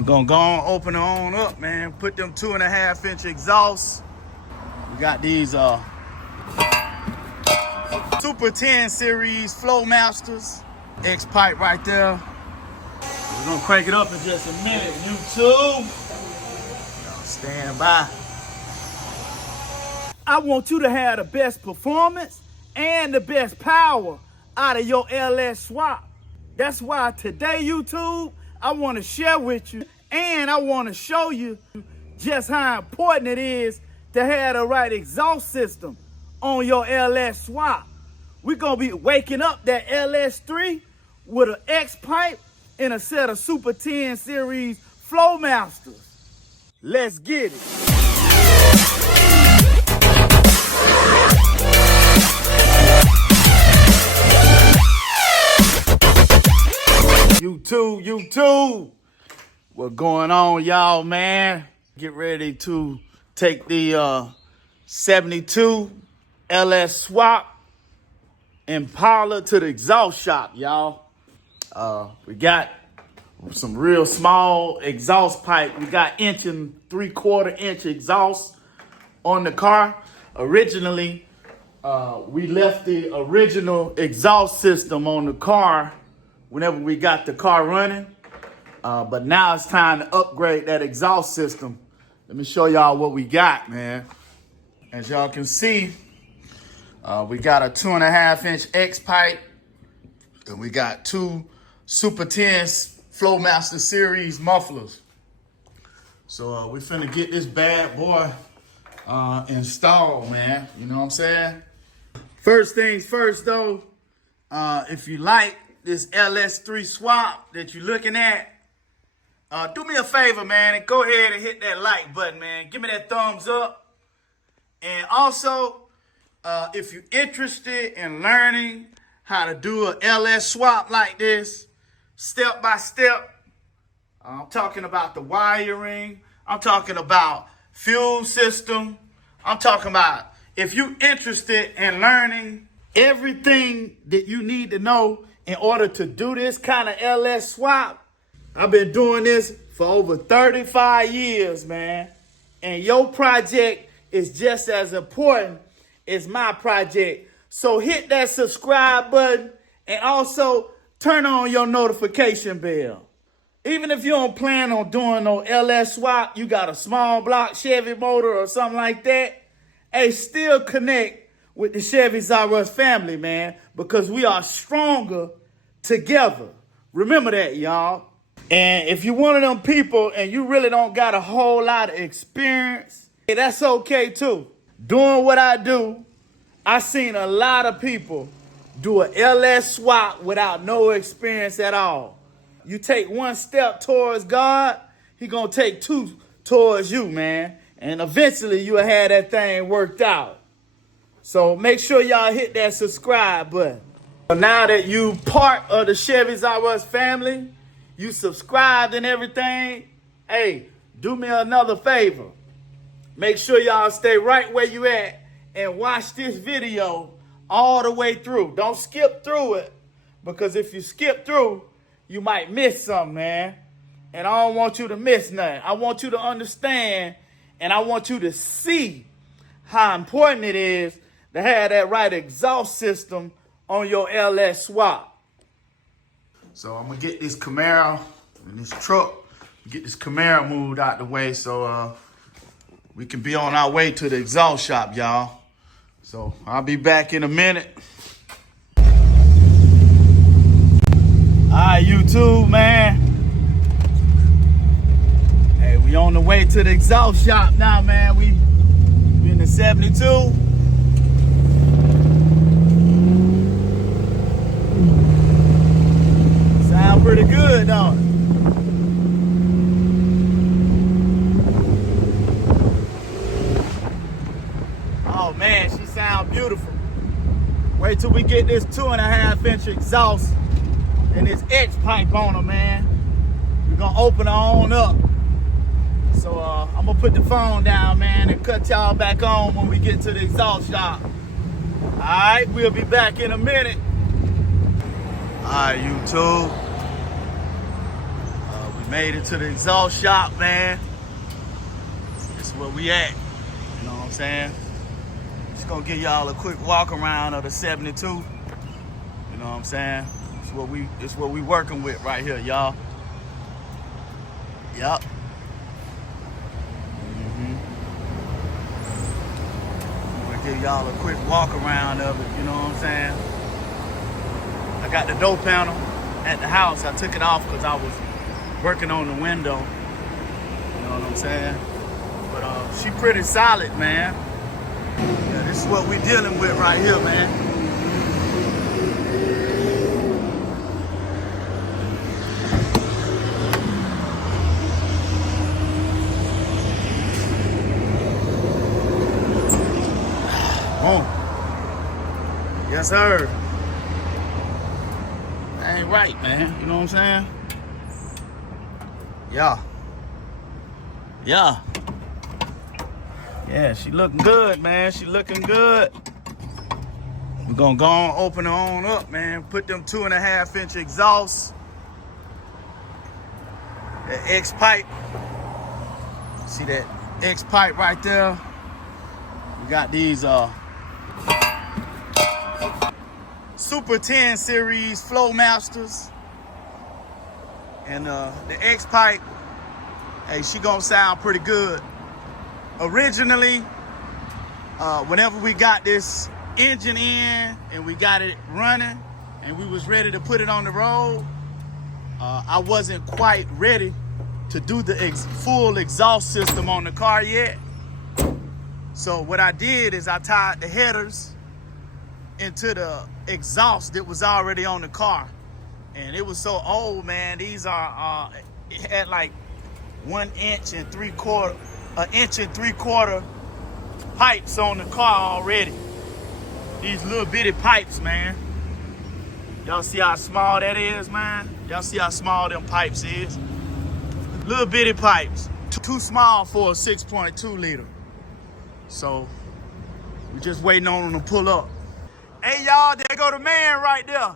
We're gonna go on, open it on up, man. Put them 2.5-inch exhausts. We got these Super 10 series Flowmasters. X-pipe right there. We're gonna crank it up in just a minute. YouTube, y'all stand by. I want you to have the best performance and the best power out of your LS swap. That's why today, YouTube, I want to share with you and I want to show you just how important it is to have the right exhaust system on your LS swap. We're going to be waking up that LS3 with an X-pipe and a set of Super 10 series Flowmasters. Let's get it. YouTube, what's going on, y'all, man? Get ready to take the 72 LS swap Impala to the exhaust shop, y'all. We got some real small exhaust pipe. We got 1 3/4 inch exhaust on the car. Originally, we left the original exhaust system on the car whenever we got the car running. But now it's time to upgrade that exhaust system. Let me show y'all what we got, man. As y'all can see, we got a 2.5-inch X-pipe, and we got 2 Super 10 Flowmaster series mufflers. So we finna get this bad boy installed, man. You know what I'm saying? First things first, though, if you like this LS3 swap that you're looking at, do me a favor, man, and go ahead and hit that like button, man. Give me that thumbs up. And also, if you're interested in learning how to do an LS swap like this, step by step, I'm talking about the wiring, I'm talking about fuel system, I'm talking about if you're interested in learning everything that you need to know in order to do this kind of LS swap. I've been doing this for over 35 years, man. And your project is just as important as my project. So hit that subscribe button and also turn on your notification bell. Even if you don't plan on doing no LS swap, you got a small block Chevy motor or something like that, hey, still connect with the Chevys R Us Family, man, because we are stronger together. Remember that, y'all. And if you're one of them people and you really don't got a whole lot of experience, hey, that's okay too. Doing what I do, I seen a lot of people do an LS swap without no experience at all. You take one step towards God, He gonna take 2 towards you, man. And eventually you'll have that thing worked out. So make sure y'all hit that subscribe button. Now that you part of the Chevys R Us family, you subscribed and everything, hey, do me another favor. Make sure y'all stay right where you at and watch this video all the way through. Don't skip through it, because if you skip through, you might miss something, man. And I don't want you to miss nothing. I want you to understand, and I want you to see how important it is to have that right exhaust system on your LS swap. So I'm gonna get this Camaro and this truck, get this Camaro moved out the way so we can be on our way to the exhaust shop, y'all. So I'll be back in a minute. All right, YouTube, man. Hey, we on the way to the exhaust shop now, man. We in the 72. Sound pretty good, don't it? Oh man, she sound beautiful. Wait till we get this 2.5-inch exhaust and this X-pipe on her, man. We're gonna open her on up. So I'm gonna put the phone down, man, and cut y'all back on when we get to the exhaust shop. All right, we'll be back in a minute. All right, YouTube. We Made it to the exhaust shop, man. This is where we at. You know what I'm saying? Just gonna give y'all a quick walk around of the 72. You know what I'm saying? It's what we working with right here, y'all. Yup. I'm gonna give y'all a quick walk around of it, you know what I'm saying? I got the door panel at the house. I took it off because I was working on the window. You know what I'm saying? But she pretty solid, man. Yeah, this is what we dealing with right here, man. Yes, sir. That ain't right, man. You know what I'm saying? Yeah. Yeah, she looking good, man. She looking good. We're gonna go on, open her on up, man. Put them 2.5-inch exhausts. That X pipe. See that X pipe right there? We got these Super 10 series Flowmasters. And the X pipe, hey, she gonna sound pretty good. Originally, whenever we got this engine in and we got it running and we was ready to put it on the road, I wasn't quite ready to do the full exhaust system on the car yet. So what I did is I tied the headers into the exhaust that was already on the car. And it was so old, man. These are, it had like 1 inch and 3/4, 1 inch and 3/4 pipes on the car already. These little bitty pipes, man. Y'all see how small that is, man? Y'all see how small them pipes is? Little bitty pipes. Too small for a 6.2 liter. So, we just waiting on them to pull up. Hey, y'all, there go the man right there.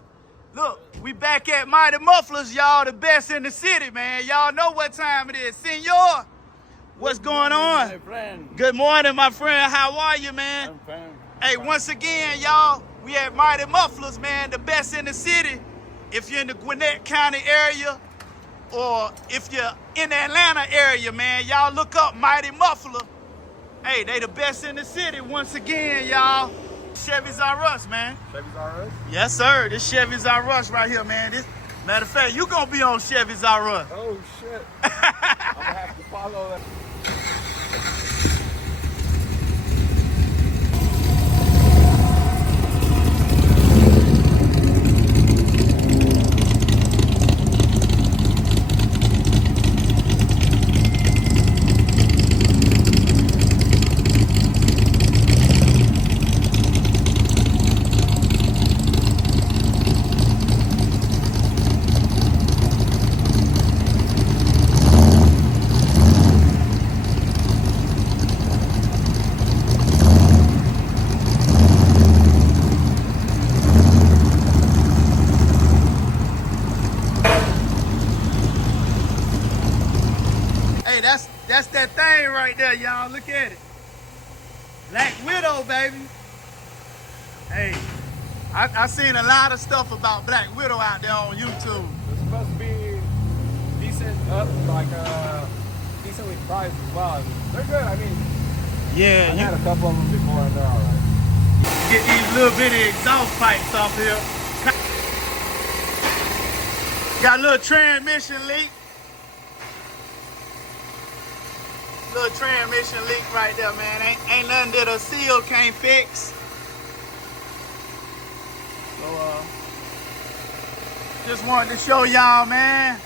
Look, we back at Mighty Mufflers, y'all, the best in the city, man. Y'all know what time it is. Senor, what's going on? My friend. Good morning, my friend. How are you, man? I'm fine. Hey, once again, y'all, we at Mighty Mufflers, man, the best in the city. If you're in the Gwinnett County area or if you're in the Atlanta area, man, y'all look up Mighty Muffler. Hey, they the best in the city once again, y'all. Chevys R Us, man. Chevys R Us? Yes, sir. This Chevys R Us right here, man. Matter of fact, you gonna be on Chevys R Us. Oh, shit. I'm gonna have to follow that. That's that thing right there, y'all. Look at it. Black Widow, baby. Hey, I seen a lot of stuff about Black Widow out there on YouTube. It's supposed to be decent, decently priced as well. They're good. I mean, Yeah, I had a couple of them before and they're all right. Get these little bitty exhaust pipes off here. Got a little transmission leak. Little transmission leak right there, man. Ain't nothing that a seal can't fix. So, just wanted to show y'all, man.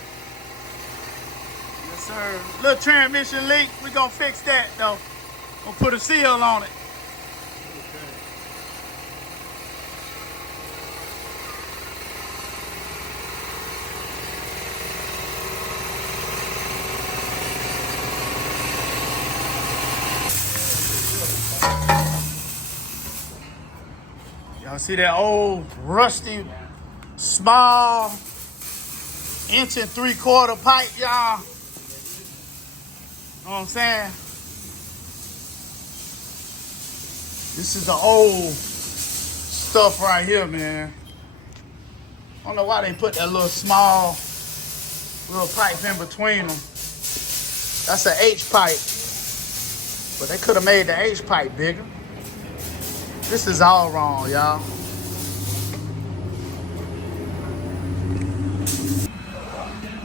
Yes, sir. Little transmission leak. We gonna fix that, though. Gonna put a seal on it. Y'all see that old, rusty, small 1.75 inch pipe, y'all. Know what I'm saying? This is the old stuff right here, man. I don't know why they put that little small little pipe in between them. That's an H pipe. But they could have made the H pipe bigger. This is all wrong, y'all.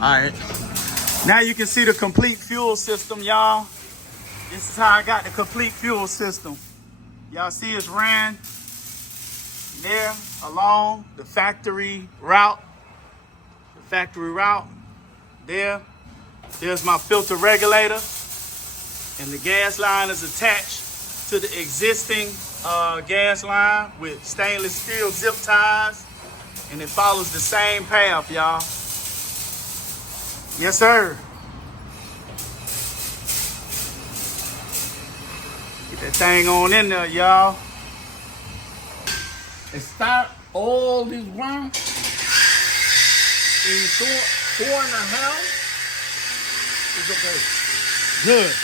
All right. Now you can see the complete fuel system, y'all. This is how I got the complete fuel system. Y'all see it's ran there along the factory route. The factory route there. There's my filter regulator. And the gas line is attached to the existing gas line with stainless steel zip ties. And it follows the same path, y'all. Yes, sir. Get that thing on in there, y'all. And start all this one in 4.5. It's okay. Good.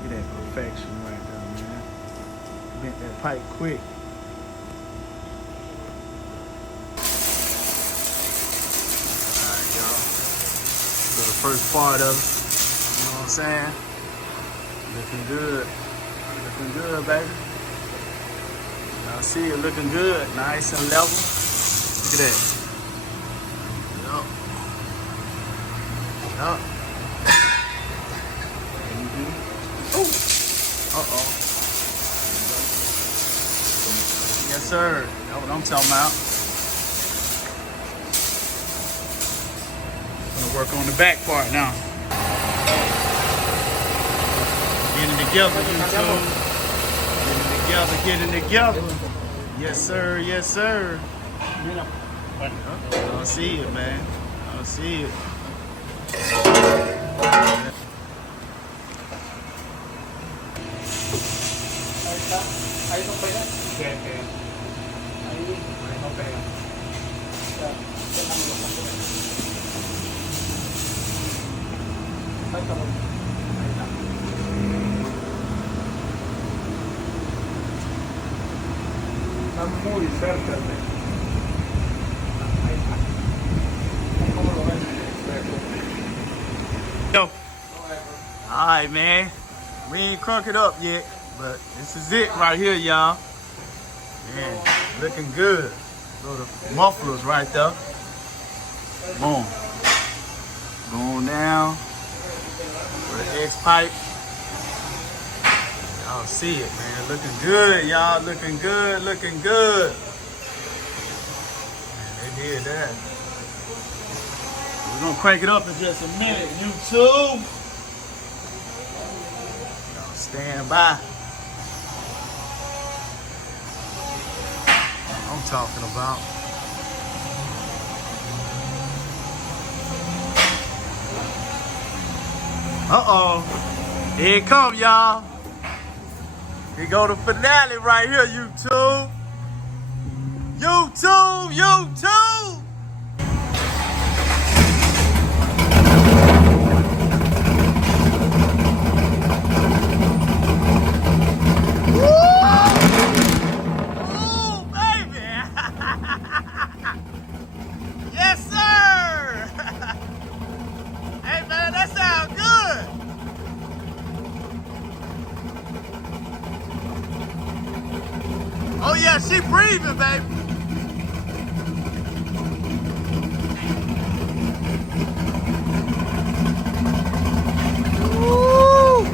Get that perfection right there, man. Bent that pipe quick. Alright, y'all. So the first part of it. You know what I'm saying? Looking good. Looking good, baby. Y'all see it looking good. Nice and level. Look at that. Yup. Yup. Oh. Uh-oh. Yes, sir. That's what I'm talking about. Gonna work on the back part now. Getting together, YouTube. Getting together. Yes, sir. Yes, sir. I don't see it, man. I don't see it. Ahí no pega. Sí, ahí pega. Ahí no pega. Ya, dejamos los componentes. Ahí está. Ahí está. Está muy cerca el de. Ahí está. ¿Cómo lo ves? Yo. All right, man. We ain't crunk it up yet, but this is it right here, y'all. Man, looking good. Little mufflers right there. Boom. Going down with the X pipe. Y'all see it, man. Looking good, y'all. Looking good. Looking good. Man, they did that. We're gonna crank it up in just a minute, YouTube. Y'all stand by. I'm talking about. Uh-oh. Here it come, y'all. Here go the finale right here, YouTube. YouTube. Oh yeah, she breathing, baby. Woo.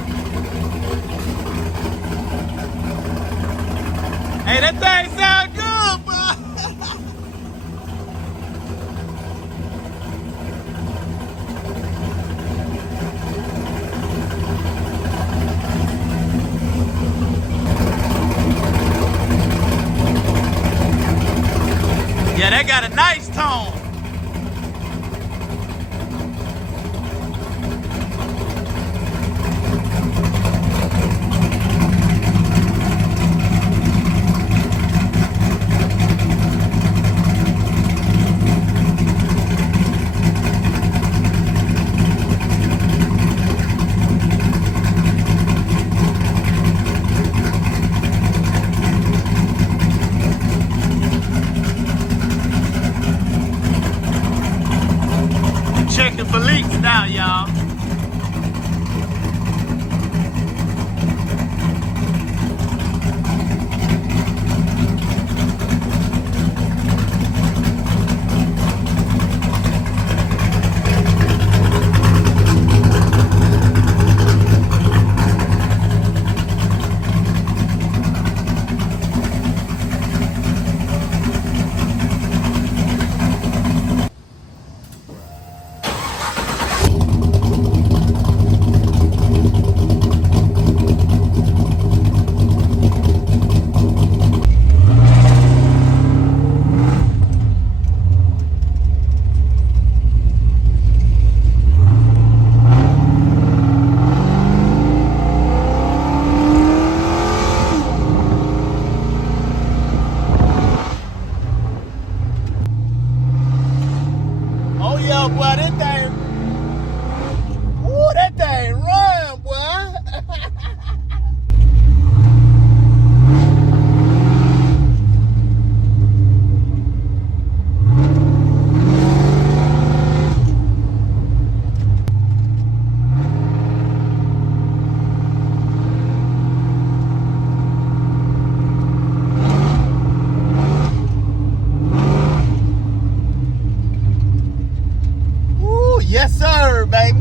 Hey, that thing sound good, bro. Yeah, that got a nice tone. looking for leaks now, y'all. Oh yeah, boy, that thing. Ooh, that thing run, boy. Ooh, yes sir, baby.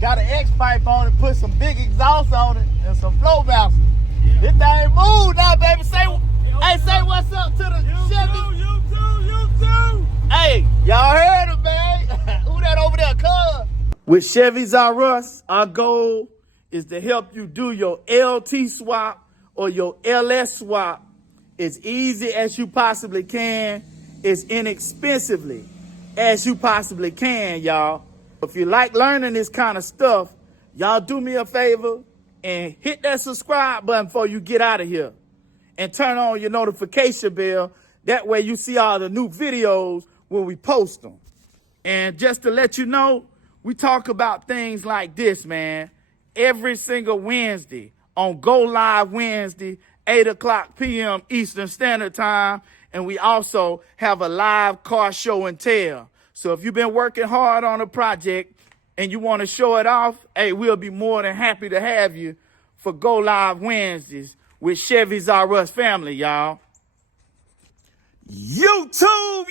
Got an X pipe on it, put some big exhaust on it, and some Flowmaster. Yeah. This thing move now, baby. Say what's up to the Chevy. You too. Hey, y'all heard him, man. Who that over there, cuz? With Chevys R Us, our goal is to help you do your LT swap or your LS swap as easy as you possibly can, as inexpensively as you possibly can, y'all. If you like learning this kind of stuff, y'all do me a favor and hit that subscribe button before you get out of here. And turn on your notification bell. That way you see all the new videos when we post them. And just to let you know, we talk about things like this, man, every single Wednesday on Go Live Wednesday, 8 o'clock p.m. Eastern Standard Time. And we also have a live car show and tell. So if you've been working hard on a project and you want to show it off, hey, we'll be more than happy to have you for Go Live Wednesdays with Chevy's R Us Family, y'all. YouTube.